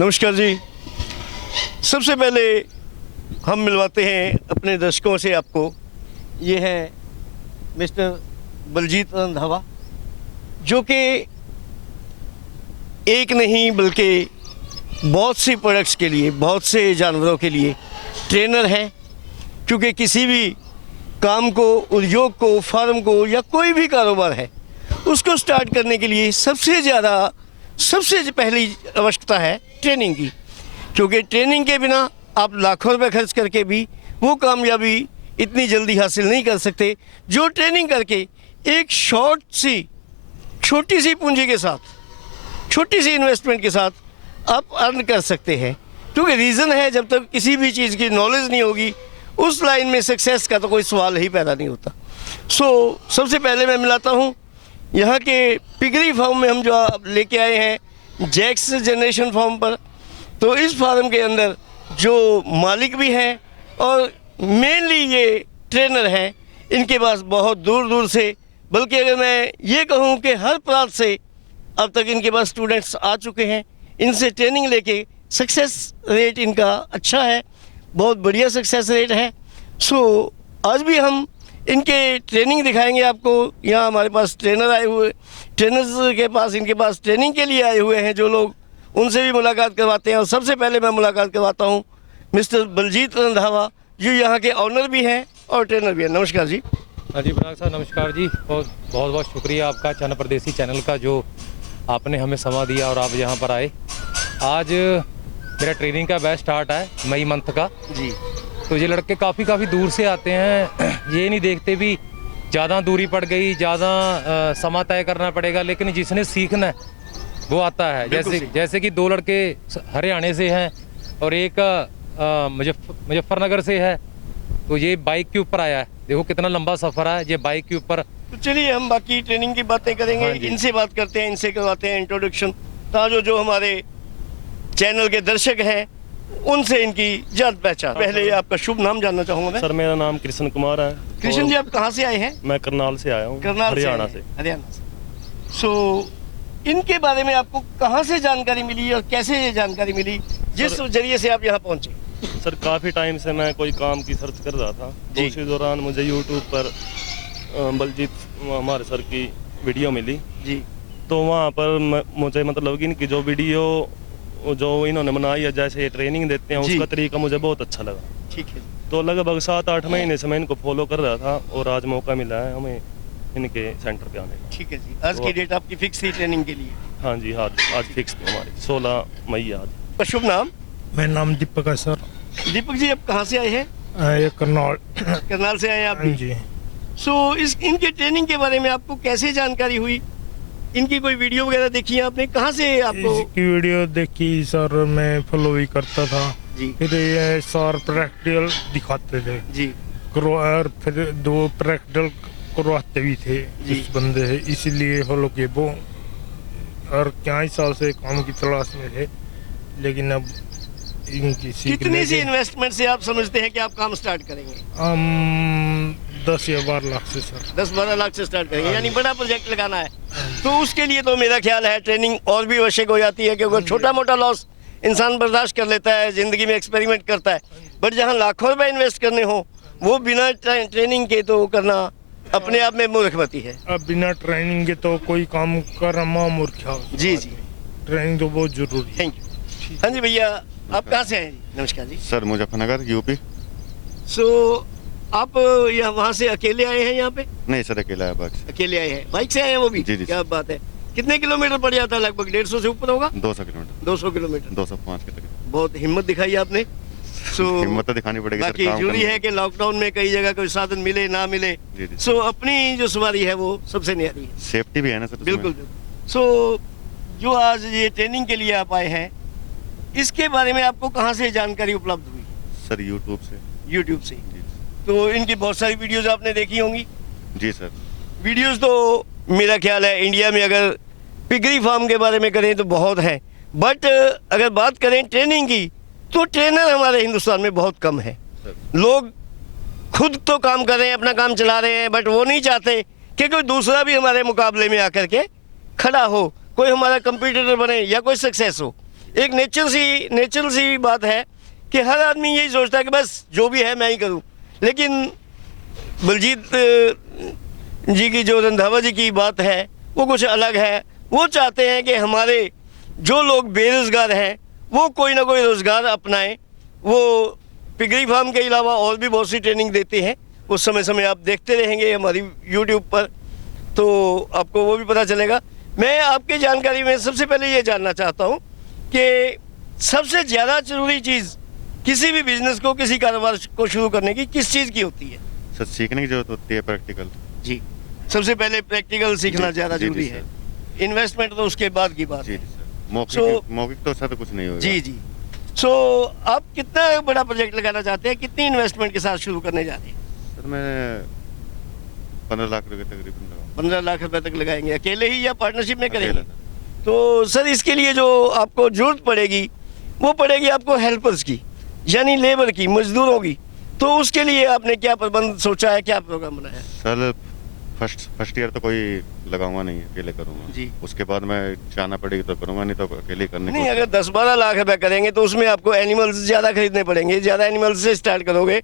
नमस्कार जी। सबसे पहले हम मिलवाते हैं अपने दर्शकों से आपको। ये है मिस्टर बलजीत रंधावा, जो कि एक नहीं बल्कि बहुत सी प्रोडक्ट्स के लिए, बहुत से जानवरों के लिए ट्रेनर हैं। क्योंकि किसी भी काम को, उद्योग को, फार्म को या कोई भी कारोबार है, उसको स्टार्ट करने के लिए सबसे पहली आवश्यकता है ट्रेनिंग की। क्योंकि ट्रेनिंग के बिना आप लाखों रुपए खर्च करके भी वो कामयाबी इतनी जल्दी हासिल नहीं कर सकते जो ट्रेनिंग करके एक छोटी सी पूंजी के साथ, छोटी सी इन्वेस्टमेंट के साथ आप अर्न कर सकते हैं। क्योंकि रीज़न है, जब तक किसी भी चीज़ की नॉलेज नहीं होगी उस लाइन में सक्सेस का तो कोई सवाल ही पैदा नहीं होता। सबसे पहले मैं मिलाता हूँ यहाँ के पिगरी फार्म में हम जो लेके आए हैं जैक्स जनरेशन फार्म पर। तो इस फार्म के अंदर जो मालिक भी हैं और मेनली ये ट्रेनर हैं, इनके पास बहुत दूर दूर से, बल्कि अगर मैं ये कहूँ कि हर प्रांत से अब तक इनके पास स्टूडेंट्स आ चुके हैं। इनसे ट्रेनिंग लेके सक्सेस रेट इनका अच्छा है, बहुत बढ़िया सक्सेस रेट है। आज भी हम इनके ट्रेनिंग दिखाएंगे आपको। यहाँ हमारे पास ट्रेनर्स के पास, इनके पास ट्रेनिंग के लिए आए हुए हैं जो लोग, उनसे भी मुलाकात करवाते हैं। और सबसे पहले मैं मुलाकात करवाता हूँ मिस्टर बलजीत रंधावा, जो यहाँ के ऑनर भी हैं और ट्रेनर भी हैं। नमस्कार जी। हाँ जी पराग साहब, नमस्कार जी। बहुत बहुत शुक्रिया आपका चन्न परदेसी चैनल का, जो आपने हमें समय दिया और आप यहाँ पर आए। आज मेरा ट्रेनिंग का बैच स्टार्ट है मई मंथ का जी। तो ये लड़के काफ़ी दूर से आते हैं। ये नहीं देखते भी ज़्यादा दूरी पड़ गई, ज़्यादा समय तय करना पड़ेगा, लेकिन जिसने सीखना है वो आता है। जैसे कि 2 लड़के हरियाणा से हैं और एक मुजफ्फरनगर से है। तो ये बाइक के ऊपर आया है, देखो कितना लंबा सफ़र है ये बाइक के ऊपर। तो चलिए हम बाकी ट्रेनिंग की बातें करेंगे। हाँ, इनसे बात करते हैं, इनसे करवाते हैं इंट्रोडक्शन, ताकि जो हमारे चैनल के दर्शक हैं उनसे इनकी जान पहचान। पहले आपका शुभ नाम जानना चाहूँगा मैं। सर मेरा नाम कृष्ण कुमार है। कृष्ण जी, आप कहाँ से आए हैं? मैं करनाल से आया हूँ, हरियाणा से। हरियाणा से। इनके बारे में आपको कहाँ से जानकारी मिली और कैसे ये जानकारी मिली जिस जरिए से आप यहाँ पहुँचे? सर काफ़ी टाइम से मैं कोई काम की सर्च कर रहा था, तो उसी दौरान मुझे यूट्यूब पर बलजीत हमारे सर की वीडियो मिली जी। तो वहाँ पर मुझे मतलब कि इनकी जो वीडियो जो इन्होंने बनाई है, जैसे ये ट्रेनिंग देते हैं, उसका तरीका मुझे बहुत अच्छा लगा। ठीक है। तो लगभग 7-8 महीने से मैं इनको फॉलो कर रहा था और आज मौका मिला है हमें इनके सेंटर पे आने का। ठीक है जी। आज की डेट आपकी फिक्स थी ट्रेनिंग के लिए? हाँ जी, आज फिक्स थी हमारी 16 मई आज। शुभ नाम? मेरा नाम दीपक है सर। दीपक जी, आप कहाँ से आए हैं? ये करनाल। करनाल से आए हैं आप भी? जी। इनके ट्रेनिंग के बारे में आपको कैसे जानकारी हुई? इनकी कोई वीडियो वगैरह देखी है आपने? कहाँ से आपको? इसकी वीडियो देखी सर, मैं फॉलो भी करता था जी। फिर ये सर प्रैक्टिकल दिखाते थे जी। और फिर 2 प्रैक्टिकल करवाते भी थे इस बंदे से, इसीलिए फॉलो किए वो। और क्या ही साल से काम की तलाश में थे, लेकिन अब इनकी कितनी सी इन्वेस्टमेंट से आप समझते हैं कि आप काम स्टार्ट करेंगे? 10 या 12 लाख से सर। 10-12 लाख से स्टार्ट करेंगे, यानी बड़ा प्रोजेक्ट लगाना है। तो उसके लिए तो मेरा ख्याल है ट्रेनिंग और भी आवश्यक हो जाती है, क्योंकि छोटा मोटा लॉस इंसान बर्दाश्त कर लेता है, ज़िंदगी में एक्सपेरिमेंट करता है। बट जहाँ लाखों रुपए इन्वेस्ट करने हो, वो बिना ट्रेनिंग के तो करना अपने आप में मूर्खमती है। अब बिना ट्रेनिंग के तो कोई काम करना मूर्ख है। जी। ट्रेनिंग तो बहुत जरूरी है। Thank you. हाँ जी भैया, आप कहाँ से हैं? नमस्कार जी। Sir Muzaffarnagar, UP. आप यहाँ वहाँ से अकेले आए हैं यहाँ पे? नहीं सर, अकेला है बाइक से। अकेले आए हैं, बाइक से आए हैं वो भी? जी। क्या बात है। कितने किलोमीटर पड़ जाता है? लगभग 150 से ऊपर होगा? 200 किलोमीटर। 200 किलोमीटर। 205 के तक। बहुत हिम्मत दिखाई आपने। हिम्मत तो दिखानी पड़ेगी सर। बाकी जरूरी है कि लॉकडाउन में कई जगह कोई साधन मिले ना मिले। जी। अपनी जो सवारी है वो सबसे न्यारी है। सेफ्टी भी है ना सर। बिल्कुल। जो आज ये ट्रेनिंग के लिए आप आए हैं, इसके बारे में आपको कहाँ से जानकारी उपलब्ध हुई? सर यूट्यूब से। यूट्यूब से। तो इनकी बहुत सारी वीडियोस आपने देखी होंगी? जी सर। वीडियोस तो मेरा ख्याल है इंडिया में अगर पिगरी फार्म के बारे में करें तो बहुत हैं, बट अगर बात करें ट्रेनिंग की तो ट्रेनर हमारे हिंदुस्तान में बहुत कम है। लोग खुद तो काम कर रहे हैं, अपना काम चला रहे हैं, बट वो नहीं चाहते कि कोई दूसरा भी हमारे मुकाबले में आकर के खड़ा हो, कोई हमारा कंपटीटर बने या कोई सक्सेस हो। एक नेचुरल सी बात है कि हर आदमी यही सोचता है कि बस जो भी है मैं ही करूं, लेकिन बलजीत जी की जो रंधावा जी की बात है वो कुछ अलग है। वो चाहते हैं कि हमारे जो लोग बेरोज़गार हैं वो कोई ना कोई रोज़गार अपनाएं। वो पिगरी फार्म के अलावा और भी बहुत सी ट्रेनिंग देते हैं, उस समय आप देखते रहेंगे हमारी यूट्यूब पर, तो आपको वो भी पता चलेगा। मैं आपकी जानकारी में सबसे पहले ये जानना चाहता हूँ कि सबसे ज़्यादा ज़रूरी चीज़ किसी भी बिजनेस को, किसी कारोबार को शुरू करने की किस चीज़ की होती है? सर सीखने की जरूरत होती है, प्रैक्टिकल। जी, सबसे पहले प्रैक्टिकल सीखना जी, ज़्यादा जी, जी, जरूरी सर। है। इन्वेस्टमेंट तो उसके बाद की बात जी है। जी सर, So- मौखिक तो सर कुछ नहीं होगा। जी। सो आप कितना बड़ा प्रोजेक्ट लगाना चाहते हैं, कितनी इन्वेस्टमेंट के साथ शुरू करने जा रहे हैं? सर मैं 15 लाख रुपए तकरीबन लगाऊंगा। 15 लाख रुपए तक लगाएंगे, अकेले ही या पार्टनरशिप में अकेला करेंगे? सर। तो सर इसके लिए जो आपको जरूरत पड़ेगी वो पड़ेगी आपको हेल्पर्स की, यानी लेबर की, मजदूरों की। तो उसके लिए आपने क्या प्रबंध सोचा है, क्या प्रोग्राम बनाया है? सर फर्स्ट ईयर तो कोई लगाऊंगा नहीं, अकेले करूंगा। जी। उसके बाद मैं चाहना पड़ेगी तो करूंगा, नहीं तो अकेले करने नहीं, को। अगर 10-12 लाख रुपए करेंगे तो उसमें आपको एनिमल्स ज़्यादा खरीदने पड़ेंगे। ज़्यादा एनिमल्स से स्टार्ट करोगे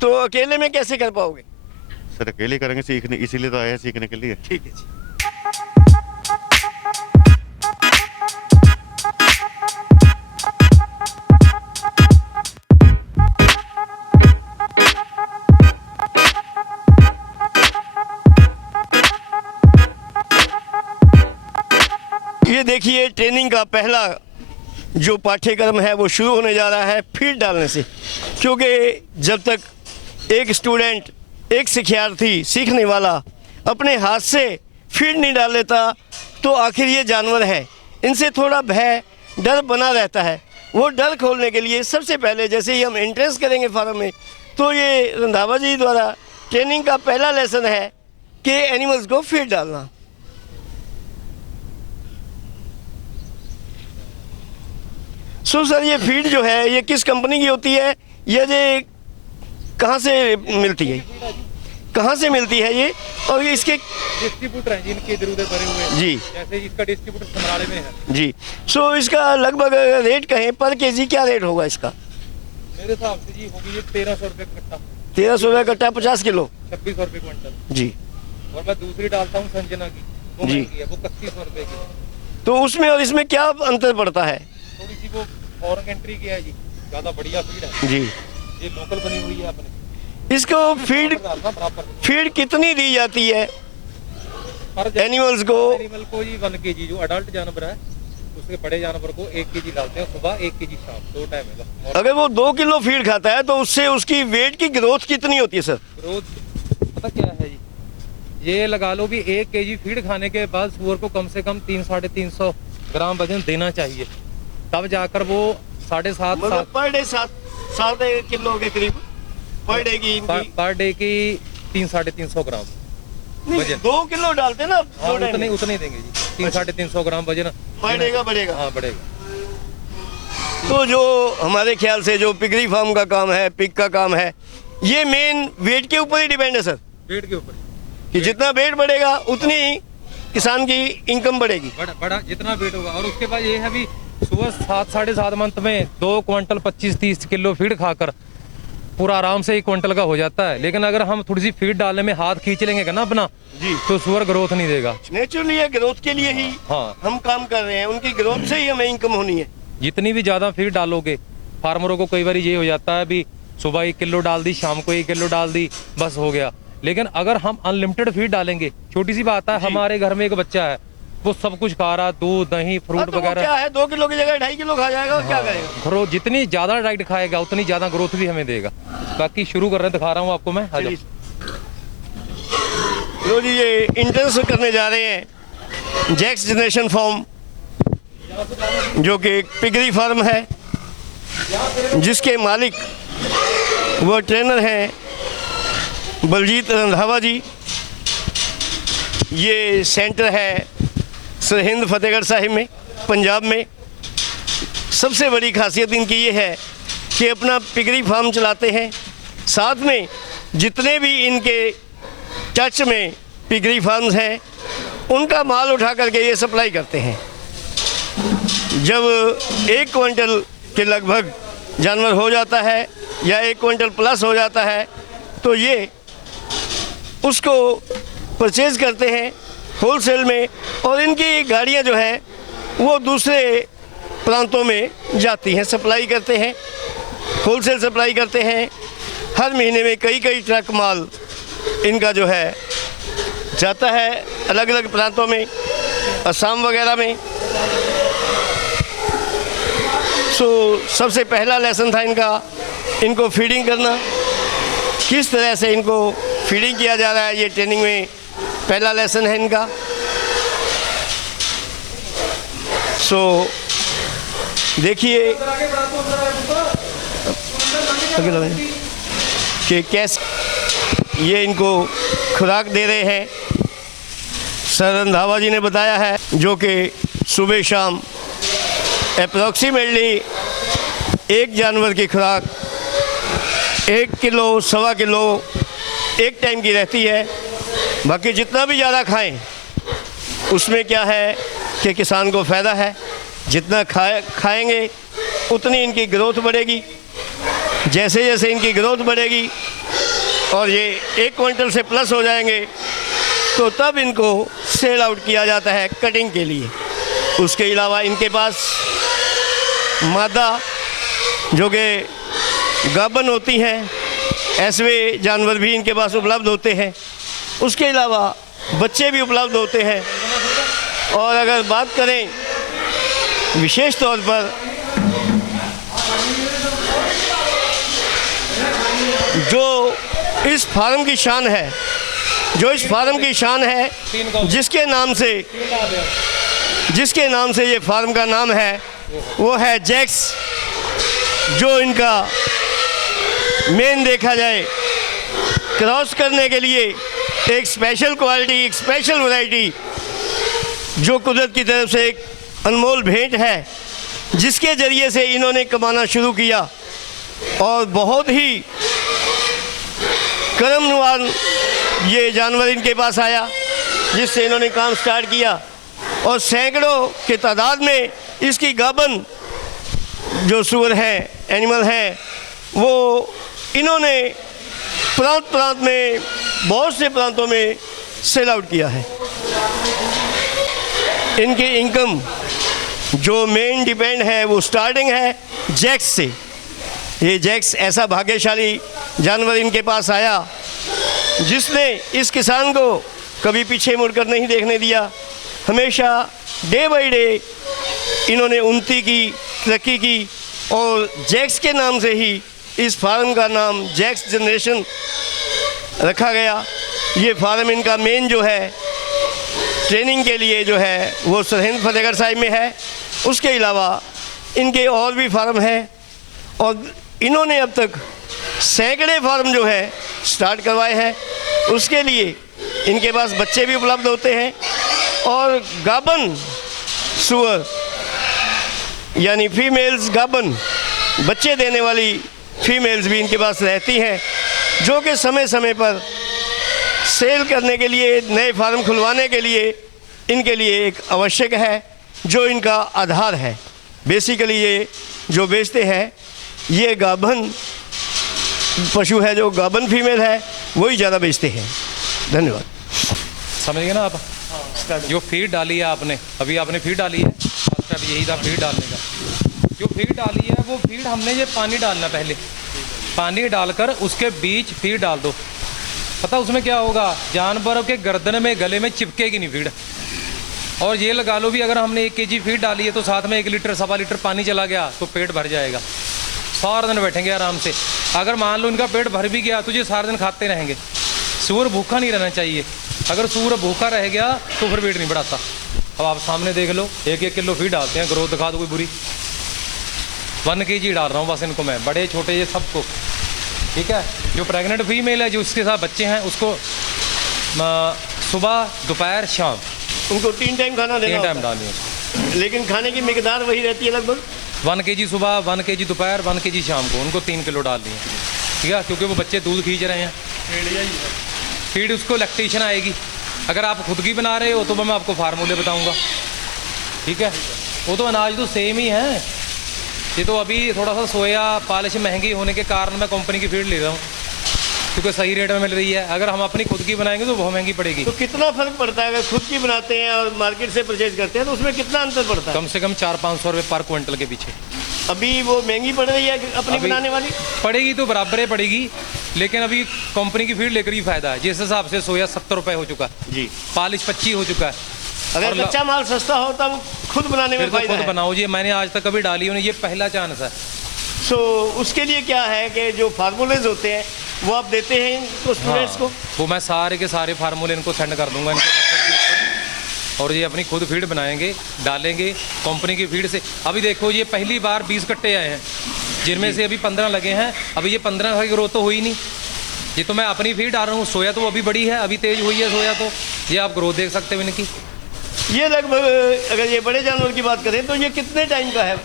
तो अकेले में कैसे कर पाओगे? सर अकेले करेंगे सीखने, इसीलिए तो आया है सीखने के लिए। ठीक है जी। ये देखिए ट्रेनिंग का पहला जो पाठ्यक्रम है वो शुरू होने जा रहा है फीड डालने से, क्योंकि जब तक एक स्टूडेंट, एक शिक्षार्थी, सीखने वाला अपने हाथ से फीड नहीं डाल लेता तो आखिर ये जानवर है, इनसे थोड़ा भय, डर बना रहता है। वो डर खोलने के लिए सबसे पहले जैसे ही हम एंट्रेंस करेंगे फार्म में, तो ये रंधावा जी द्वारा ट्रेनिंग का पहला लेसन है कि एनिमल्स को फीड डालना। सो सर ये फीड जो है ये किस कंपनी की होती है, ये कहाँ से मिलती है, कहाँ से मिलती है ये, और ये इसके डिस्ट्रीब्यूटर हैं जिनके इधर उधर भरे हुए हैं। जी जैसे इसका डिस्ट्रीब्यूटर समराले में है। जी। सो इसका लगभग रेट कहें पर केजी क्या रेट होगा इसका? मेरे हिसाब से जी होगी ये 1300 रुपये कट्टा, 1300 रुपये कट्टा, 50 किलो। 2600 रुपये क्विंटल। जी। और मैं दूसरी डालता हूँ संजना की, वो जी। महंगी है, वो 3100 रुपये की। तो उसमें और इसमें क्या अंतर पड़ता है? थोड़ी सी वो फॉरेन कंट्री की है जी, ज़्यादा बढ़िया फीड है। जी। ये लोकल बनी हुई है अपने। इसको बराबर फीड कितनी दी जाती है हर एनिमल्स को? एनिमल को जी 1 kg, जो अडल्ट जानवर है उसके बड़े जानवर को 1 kg डालते हैं, सुबह 1 kg शाम, 2 टाइम है बस। अगर वो 2 किलो फीड खाता है तो उससे उसकी वेट की ग्रोथ कितनी होती है सर? ग्रोथ पता क्या है जी, ये लगा लो भी 1 kg फीड खाने के बाद सुअर को कम से कम 300-350 ग्राम वजन देना चाहिए, तब जाकर वो 7.5 मतलब पर डे 7 किलो के करीब पर डे की इनकी? पर डे की 300-350 ग्राम नहीं, वजन। 2 किलो डालते ना हाँ, दो टाइम में। उतने ही देंगे जी, 300-350 ग्राम वजन बढ़ेगा बढ़ेगा। हाँ बढ़ेगा। तो जो हमारे ख्याल से जो पिगरी फार्म का काम है, पिग का काम है, ये मेन वेट के ऊपर ही डिपेंड है सर, पेट के ऊपर कि जितना वेट बढ़ेगा उतनी ही किसान की इनकम बढ़ेगी। बड़ा जितना वेट होगा। और उसके बाद ये है भी सुबह 7-7.5 मंथ में 2 क्विंटल 25-30 किलो फीड खाकर पूरा आराम से 1 क्विंटल का हो जाता है। लेकिन अगर हम थोड़ी सी फीड डालने में हाथ खींच लेंगे ना अपना जी। तो सुअर ग्रोथ नहीं देगा। नेचुरली ये ग्रोथ के लिए ही हाँ, हम काम कर रहे हैं, उनकी ग्रोथ से ही हमें इनकम होनी है। जितनी भी ज्यादा फीड डालोगे, फार्मरों को कई बार ये हो जाता है भी सुबह 1 किलो डाल दी, शाम को 1 किलो डाल दी, बस हो गया। लेकिन अगर हम अनलिमिटेड फीड डालेंगे, छोटी सी बात है, हमारे घर में एक बच्चा है वो सब कुछ खा रहा, दूध दही हाँ, फ्रूट तो वो वगैरह। क्या है, 2 किलो की जगह 2.5 किलो खा जाएगा और क्या करेगा? ग्रोथ जितनी ज्यादा डाइट खाएगा उतनी ज्यादा ग्रोथ भी हमें देगा। बाकी शुरू कर रहे हैं, दिखा रहा हूँ आपको मैं। आ जाओ। लो जी, ये इंट्रेंस करने जा रहे हैं जैक्स जनरेशन फार्म, जो कि एक पिगरी फार्म है, जिसके मालिक वो ट्रेनर हैं बलजीत रंधावा जी। ये सेंटर है सरहिंद फतेहगढ़ साहिब में, पंजाब में। सबसे बड़ी खासियत इनकी ये है कि अपना पिगरी फार्म चलाते हैं, साथ में जितने भी इनके टच में पिगरी फार्म्स हैं उनका माल उठा करके ये सप्लाई करते हैं। जब 1 क्विंटल के लगभग जानवर हो जाता है या 1 क्विंटल प्लस हो जाता है तो ये उसको परचेज़ करते हैं होलसेल में, और इनकी गाड़ियां जो है वो दूसरे प्रांतों में जाती हैं, सप्लाई करते हैं, होलसेल सप्लाई करते हैं। हर महीने में कई ट्रक माल इनका जो है जाता है अलग अलग प्रांतों में, असम वगैरह में। सबसे पहला लेसन था इनको फीडिंग करना, किस तरह से इनको फीडिंग किया जा रहा है, ये ट्रेनिंग में पहला लेसन है इनका। देखिए कि कैसे ये इनको खुराक दे रहे हैं। सर रंधावा जी ने बताया है, जो कि सुबह शाम अप्रॉक्सीमेटली एक जानवर की खुराक 1 किलो 1.25 किलो एक टाइम की रहती है। बाकी जितना भी ज़्यादा खाएं उसमें क्या है कि किसान को फ़ायदा है, जितना खाएंगे उतनी इनकी ग्रोथ बढ़ेगी। जैसे जैसे इनकी ग्रोथ बढ़ेगी और ये 1 क्विंटल से प्लस हो जाएंगे तो तब इनको सेल आउट किया जाता है कटिंग के लिए। उसके अलावा इनके पास मादा जो कि गाबन होती हैं, ऐसे जानवर भी इनके पास उपलब्ध होते हैं। उसके अलावा बच्चे भी उपलब्ध होते हैं। और अगर बात करें विशेष तौर पर जो इस फार्म की शान है, जिसके नाम से ये फार्म का नाम है वो है जैक्स। जो इनका मेन देखा जाए क्रॉस करने के लिए एक स्पेशल क्वालिटी, एक स्पेशल वैरायटी जो कुदरत की तरफ से एक अनमोल भेंट है, जिसके ज़रिए से इन्होंने कमाना शुरू किया। और बहुत ही करमवान ये जानवर इनके पास आया, जिससे इन्होंने काम स्टार्ट किया। और सैकड़ों के तादाद में इसकी गाबन जो सूअर है, एनिमल है, वो इन्होंने प्रांत में बहुत से प्रांतों में सेल आउट किया है। इनकी इनकम जो मेन डिपेंड है वो स्टार्टिंग है जैक्स से। ये जैक्स ऐसा भाग्यशाली जानवर इनके पास आया जिसने इस किसान को कभी पीछे मुड़कर नहीं देखने दिया। हमेशा डे बाय डे इन्होंने उन्नति की, तरक्की की, और जैक्स के नाम से ही इस फार्म का नाम जैक्स जनरेशन रखा गया। ये फार्म इनका मेन जो है ट्रेनिंग के लिए जो है वो सरहिंद फतेहगढ़ साहिब में है। उसके अलावा इनके और भी फार्म हैं और इन्होंने अब तक सैकड़े फार्म जो है स्टार्ट करवाए हैं। उसके लिए इनके पास बच्चे भी उपलब्ध होते हैं और गाबन सुअर यानी फीमेल्स गाबन बच्चे देने वाली फीमेल्स भी इनके पास रहती हैं, जो कि समय समय पर सेल करने के लिए, नए फार्म खुलवाने के लिए इनके लिए एक आवश्यक है, जो इनका आधार है। बेसिकली ये जो बेचते हैं ये गाबन पशु है, जो गाबन फीमेल है वही ज़्यादा बेचते हैं। धन्यवाद। समझ गए ना आप? जो फीड डाली है आपने, अभी आपने फीड डाली है, स्टेप यही था फीड डालने का। जो फीड डाली है वो फीड हमने ये पानी डालना, पहले पानी डालकर उसके बीच फीड डाल दो। पता उसमें क्या होगा, जानवरों के गर्दन में, गले में चिपकेगी नहीं फीड। और ये लगा लो भी अगर हमने 1 kg फीड डाली है तो साथ में 1 लीटर 1.25 लीटर पानी चला गया तो पेट भर जाएगा, सारा दिन बैठेंगे आराम से। अगर मान लो इनका पेट भर भी गया तो ये सारा दिन खाते रहेंगे। सूअर भूखा नहीं रहना चाहिए, अगर सूअर भूखा रह गया तो फिर वेट नहीं बढ़ाता। अब आप सामने देख लो, 1-1 किलो फीड डालते हैं, ग्रोथ दिखा दो कोई बुरी। 1 kg डाल रहा हूँ बस इनको मैं, बड़े छोटे ये सबको, ठीक है। जो प्रेग्नेंट फीमेल है, जो उसके साथ बच्चे हैं, उसको सुबह दोपहर शाम उनको 3 टाइम खाना देना, 3 टाइम डालनी है। लेकिन खाने की मिकदार वही रहती है लगभग 1 kg सुबह, 1 kg दोपहर, 1 kg शाम को, उनको 3 किलो डालनी है, ठीक है। क्योंकि वो बच्चे दूध खींच रहे हैं, फीड उसको लैक्टेशन आएगी। अगर आप खुद की बना रहे हो तो मैं आपको फार्मूले बताऊंगा, ठीक है। वो तो अनाज तो सेम ही है। ये तो अभी थोड़ा सा सोया पॉलिश महंगी होने के कारण मैं कंपनी की फीड ले रहा हूँ, क्योंकि सही रेट में मिल रही है। अगर हम अपनी खुद की बनाएंगे तो बहुत महंगी पड़ेगी। तो कितना फर्क पड़ता है अगर खुद की बनाते हैं और मार्केट से परचेज करते हैं, तो उसमें कितना अंतर पड़ता है? कम से कम 400-500 रुपये पर क्विंटल के पीछे। अभी वो महंगी पड़ रही है अपनी अभी बनाने वाली? पड़ेगी तो बराबर ही पड़ेगी, लेकिन अभी कंपनी की फीड लेकर ही फायदा है। जिस हिसाब से सोया 70 रुपये हो चुका है, जी, पॉलिश 25 हो चुका है। अगर कच्चा माल सस्ता हो तब खुद बनाने में फिर तो फायदा खुद है। बनाओ जी, मैंने आज तक कभी डाली नहीं, ये पहला चांस है। सो उसके लिए क्या है कि जो फार्मूलेज होते हैं वो आप देते हैं इनको स्टूडेंट्स को? वो मैं सारे के सारे फार्मूले इनको सेंड कर दूंगा इनके WhatsApp के ऊपर, और ये अपनी खुद फीड बनाएंगे, डालेंगे कंपनी की फीड से। अभी देखो ये पहली बार 20 कट्टे आए हैं, जिनमें से अभी 15 लगे हैं। अभी ये 15 की ग्रोथ तो हुई नहीं, ये तो मैं अपनी फीड डाल रहा हूँ। सोया तो अभी बड़ी है, अभी तेज हुई है सोया, तो ये आप ग्रोथ देख सकते हो इनकी। ये लगभग अगर ये बड़े जानवर की बात करें तो ये कितने टाइम का है?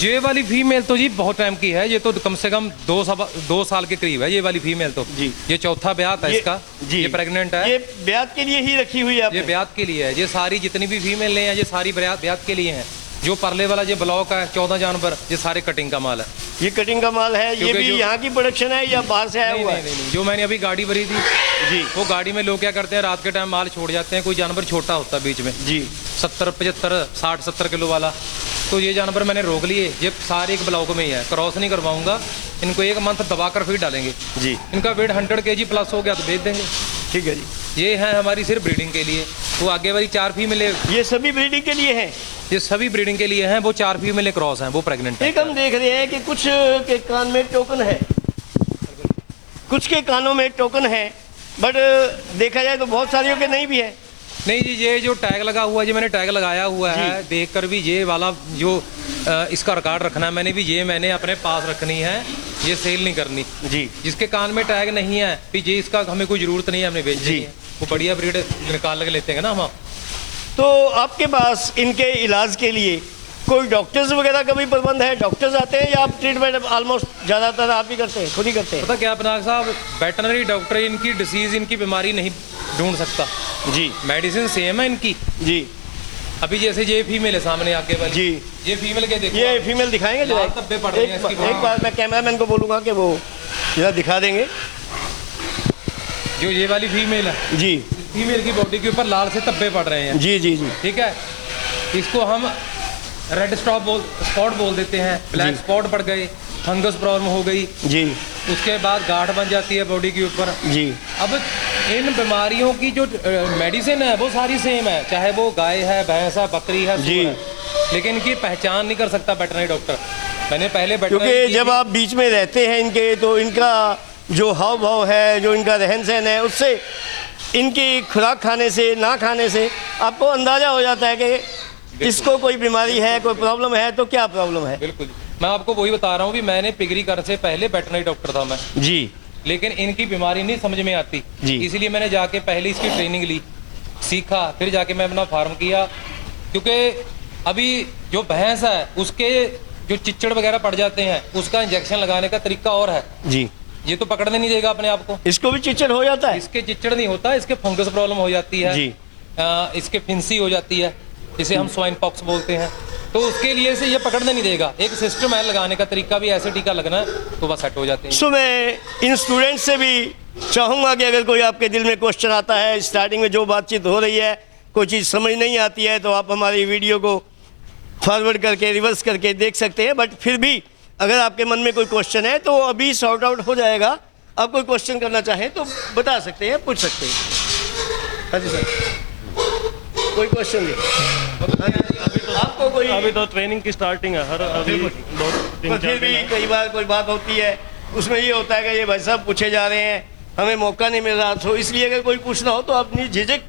ये वाली फीमेल तो जी बहुत टाइम की है, ये तो कम से कम 2 साल के करीब है ये वाली फीमेल तो जी। ये चौथा ब्यात है इसका जी, ये प्रेग्नेंट है। ये ब्यात के लिए ही रखी हुई है आपने? ये ब्यात के लिए है, ये सारी जितनी भी फीमेल हैं ये सारी ब्यात के लिए हैं। जो परले वाला ये ब्लॉक है 14 जानवर, ये सारे कटिंग का माल है। ये कटिंग का माल है? ये क्योंकि भी यहाँ की प्रोडक्शन है या बाहर से आया नहीं, हुआ नहीं, है? नहीं, जो मैंने अभी गाड़ी भरी थी जी, वो गाड़ी में लोग क्या करते हैं, रात के टाइम माल छोड़ जाते हैं। कोई जानवर छोटा होता है बीच में जी, 70, 75, 60, 70 किलो वाला, तो ये जानवर मैंने रोक लिए। ये सारे एक ब्लॉक में ही है, क्रॉस नहीं करवाऊंगा इनको। 1 मंथ दबा कर फीड डालेंगे जी, इनका वेट 100 kg प्लस हो गया तो बेच देंगे। ठीक है जी। ये है हमारी सिर्फ ब्रीडिंग के लिए। वो आगे वाली 4 फीमेलें, ये सभी ब्रीडिंग के लिए हैं? ये सभी ब्रीडिंग के लिए हैं। वो 4 फीमेलें क्रॉस हैं, वो प्रेग्नेंट है। एक हम देख रहे हैं कि कुछ के कान में टोकन है, कुछ के कानों में टोकन है, बट देखा जाए तो बहुत सारियों के नहीं भी है। नहीं जी, ये जो टैग लगा हुआ है, जो मैंने टैग लगाया हुआ है, देखकर भी ये वाला जो इसका रिकॉर्ड रखना है मैंने भी, ये मैंने अपने पास रखनी है, ये सेल नहीं करनी जी। जिसके कान में टैग नहीं है कि ये इसका हमें कोई ज़रूरत नहीं है, हमने बेच दी है। वो बढ़िया ब्रीड निकाल के लेते हैं ना हम। तो आपके पास इनके इलाज के लिए कोई डॉक्टर्स वगैरह का भी प्रबंध है? डॉक्टर्स आते हैं या आप ट्रीटमेंट ऑलमोस्ट ज़्यादातर आप ही करते हैं, खुद ही करते हैं? पता क्या पनाग साहब, वेटनरी डॉक्टर इनकी डिसीज़, इनकी बीमारी नहीं ढूंढ सकता। जी मेडिसिन सेम है इनकी। जी अभी जैसे ये फीमेल है सामने आगे वाली, जी, ये फीमेल के देखो, ये फीमेल दिखाएंगे जरा? लाल धब्बे पड़ रहे हैं इसकी एक बार मैं कैमरामैन को बोलूँगा कि वो जरा दिखा देंगे। जो ये वाली फीमेल है, जी फीमेल की बॉडी के ऊपर लाल से धब्बे पड़ रहे हैं। जी जी जी, ठीक है, इसको हम रेड स्पॉट बोल देते हैं। ब्लैक स्पॉट पड़ गए, फंगस प्रॉब्लम हो गई, जी उसके बाद गांठ बन जाती है बॉडी के ऊपर। जी। अब इन बीमारियों की जो मेडिसिन है वो सारी सेम है, चाहे वो गाय है, भैंस है, बकरी है, जी। सूअर है, लेकिन इनकी पहचान नहीं कर सकता वेटरनरी डॉक्टर। मैंने पहले क्योंकि जब आप बीच में रहते हैं इनके, तो इनका जो हाव भाव है, जो इनका रहन सहन है, उससे इनकी खुराक खाने से, ना खाने से आपको अंदाज़ा हो जाता है कि इसको कोई बीमारी है, कोई प्रॉब्लम है, तो क्या प्रॉब्लम है। बिल्कुल, मैं आपको वही बता रहा हूँ भी मैंने पिगरी कर से पहले वेटरनरी डॉक्टर था मैं जी, लेकिन इनकी बीमारी नहीं समझ में आती जी। इसलिए मैंने जाके पहले इसकी ट्रेनिंग ली, सीखा, फिर जाके मैं अपना फार्म किया। क्योंकि अभी जो भैंस है उसके जो चिच्चड़ वगैरह पड़ जाते हैं, उसका इंजेक्शन लगाने का तरीका और है जी। ये तो पकड़ने नहीं देगा अपने आप को। इसको भी चिच्चड़ हो जाता है? इसके चिच्चड़ नहीं होता, इसके फंगस प्रॉब्लम हो जाती है जी। इसके फिंसी हो जाती है, जिसे हम स्वाइन पॉक्स बोलते हैं। तो उसके लिए से ये पकड़ने नहीं देगा, एक सिस्टम है लगाने का तरीका भी, ऐसे टीका लगना है तो बस सेट हो जाते हैं। सो मैं इन स्टूडेंट्स से भी चाहूँगा कि अगर कोई आपके दिल में क्वेश्चन आता है, स्टार्टिंग में जो बातचीत हो रही है, कोई चीज़ समझ नहीं आती है, तो आप हमारी वीडियो को फॉरवर्ड करके, रिवर्स करके देख सकते हैं। बट फिर भी अगर आपके मन में कोई क्वेश्चन है तो अभी सॉर्ट आउट हो जाएगा। आप कोई क्वेश्चन करना चाहें तो बता सकते हैं, पूछ सकते हैं। हाँ जी सर, कोई क्वेश्चन नहीं? आपको कोई? अभी तो ट्रेनिंग की स्टार्टिंग है, हर अभी 2-3 पर फिर भी कई बार कोई बात होती है, उसमें ये होता है कि ये भाई साहब पूछे जा रहे हैं, हमें मौका नहीं मिल रहा, तो इसलिए अगर कोई पूछना हो तो अपनी झिझक,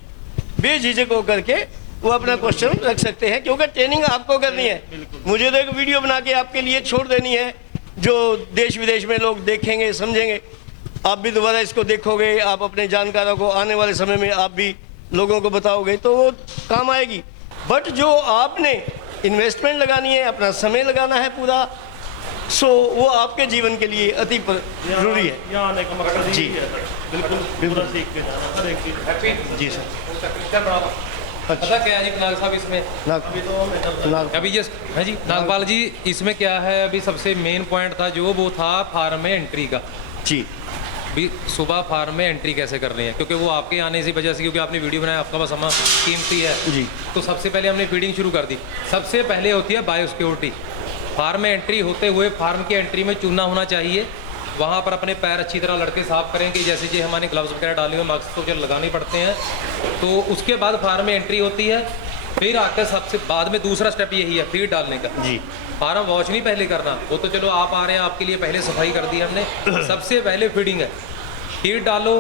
बेझिझक होकर के वो अपना क्वेश्चन रख सकते हैं, क्योंकि ट्रेनिंग आपको करनी है। मुझे तो एक वीडियो बना के आपके लिए छोड़ देनी है, जो देश विदेश में लोग देखेंगे, समझेंगे। आप भी दोबारा इसको देखोगे, आप अपने जानकारों को आने वाले समय में आप भी लोगों को बताओगे, तो वो काम आएगी। बट जो आपने इन्वेस्टमेंट लगानी है, अपना समय लगाना है पूरा, सो वो आपके जीवन के लिए अति जरूरी है। यहाँ आने का मकसद जी। यही है सर, बिल्कुल पूरा सीख के जाना सर एक चीज़। जी सर। पता क्या है जी नाग साहब इसमें नाग अभी ये है जी नागपाल जी, इसमें क्या है अभी सबसे मेन पॉइंट था जो वो था फार्म में एंट्री का। जी भी सुबह फार्म में एंट्री कैसे करनी है, क्योंकि वो आपके आने की वजह से, क्योंकि आपने वीडियो बनाया, आपका बस समय कीमती है जी। तो सबसे पहले हमने फीडिंग शुरू कर दी। सबसे पहले होती है बायोसिक्योरिटी। फार्म में एंट्री होते हुए फार्म की एंट्री में चूना होना चाहिए। वहाँ पर अपने पैर अच्छी तरह लड़के साफ करेंगे, जैसे जी हमारे ग्लव्स वगैरह डाले हुए, मास्क तो लगाने पड़ते हैं। तो उसके बाद फार्म में एंट्री होती है। फिर आकर सबसे बाद में दूसरा स्टेप यही है फीड डालने का जी। फार्म वॉश नहीं पहले करना, वो तो चलो आप आ रहे हैं आपके लिए पहले सफाई कर दी हमने। सबसे पहले फीडिंग है, फीड डालो।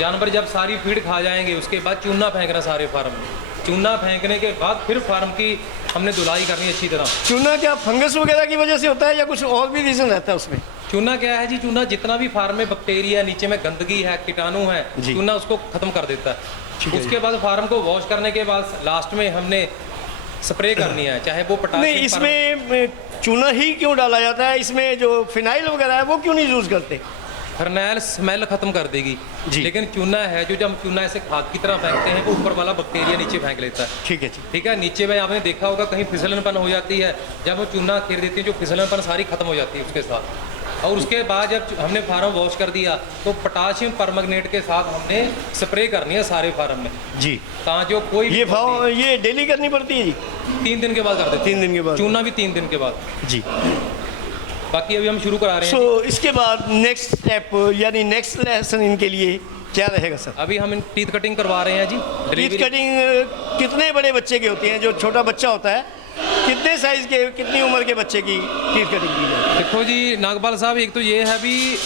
जानवर जब सारी फीड खा जाएंगे उसके बाद चूना फेंकना सारे फार्म में। चूना फेंकने के बाद फिर फार्म की हमने धुलाई करनी अच्छी तरह। चूना क्या फंगस वगैरह की वजह से होता है या कुछ और भी रीज़न रहता है उसमें? चूना क्या है जी, चूना जितना भी फार्म में बैक्टीरिया, नीचे में गंदगी है, कीटाणु है, जी। चूना उसको खत्म कर देता ठीक है। है उसके बाद फार्म को वॉश करने के बाद लास्ट में हमने स्प्रे करनी है, चाहे वो नहीं, पोटाशियम। इसमें चूना ही क्यों डाला जाता है? इसमें जो फिनाइल वगैरह है वो क्यों नहीं यूज़ करते? फर्नैल स्मेल खत्म कर देगी जी। लेकिन चूना है जो, जब हम चूना ऐसे खाद की तरह फेंकते हैं वो ऊपर वाला बैक्टीरिया नीचे फेंक लेता है। ठीक है जी। ठीक है, नीचे में आपने देखा होगा कहीं फिसलनपन हो जाती है, जब वो चूना खेर देती है जो फिसलनपन सारी खत्म हो जाती है उसके साथ। और उसके बाद जब हमने फार्म वॉश कर दिया तो पोटाशियम परमैंगनेट के साथ हमने स्प्रे करनी है सारे फार्म में, जी। कहाँ जो कोई भी ये डेली करनी पड़ती है जी? 3 दिन के बाद कर देते 3 दिन के बाद? चूना भी 3 दिन के बाद। जी। बाकी अभी हम शुरू करा रहे हैं। सो इसके बाद नेक्स्ट स्टेप यानी नेक्स्ट लेसन इनके लिए क्या रहेगा सर? अभी हम टीथ कटिंग करवा रहे हैं जी। टीथ डिलीवरी कटिंग कितने बड़े बच्चे के होती हैं? जो छोटा बच्चा होता है कितने साइज के, कितनी उम्र के बच्चे की टीथ कटिंग की जाती है? देखो जी नागपाल साहब, एक तो ये है भी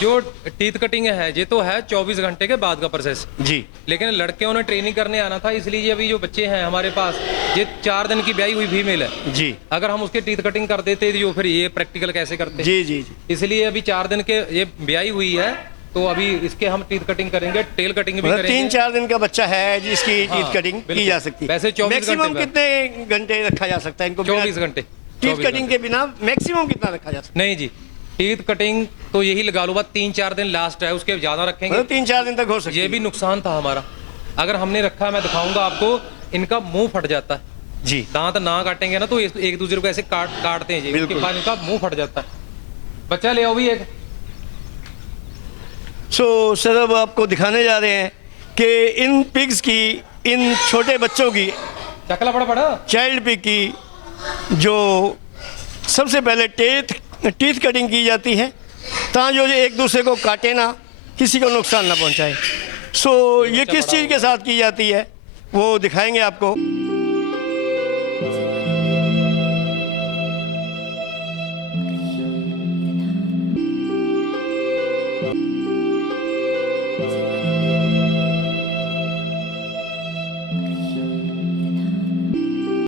जो टीथ कटिंग है ये तो है 24 घंटे के बाद का प्रोसेस जी। लेकिन लड़के उन्हें ट्रेनिंग करने आना था, इसलिए अभी जो बच्चे हैं हमारे पास ये 4 दिन की ब्याई हुई फीमेल है जी। अगर हम उसके टीथ कटिंग कर देते जो फिर ये प्रैक्टिकल कैसे करते? जी जी जी। इसलिए अभी 4 दिन के ये ब्याई हुई है तो अभी इसके हम टीथ कटिंग करेंगे, टेल कटिंग भी मतलब करेंगे। 3-4 दिन का बच्चा है जिसकी हाँ, टीथ कटिंग की बिल्कुल। जा सकती है। वैसे 24 मैक्सिमम घंटे कितने घंटे रखा जा सकता है इनको? 24 घंटे। टीथ 24 कटिंग घंटे। के बिना मैक्सिमम कितना रखा जा सकता नहीं जी, टीथ कटिंग तो यही लगा लो, बस 3-4 दिन लास्ट है, उसके ज्यादा है? रखेंगे मतलब 3-4 दिन तक हो सकती ये है। भी नुकसान था हमारा। अगर हमने रखा, मैं दिखाऊंगा आपको, इनका मुंह फट जाता है जी। दांत ना काटेंगे ना तो एक दूसरे को ऐसे काटते हैं जी, बिल्कुल। उसके बाद इनका मुंह फट जाता है। बच्चा ले आओ भी एक। सो सर अब आपको दिखाने जा रहे हैं कि इन पिग्स की, इन छोटे बच्चों की, चकला बड़ा चाइल्ड पिग की जो सबसे पहले टीथ कटिंग की जाती है ताकि जो एक दूसरे को काटे ना, किसी को नुकसान ना पहुंचाए। सो ये किस चीज़ के साथ की जाती है वो दिखाएंगे आपको।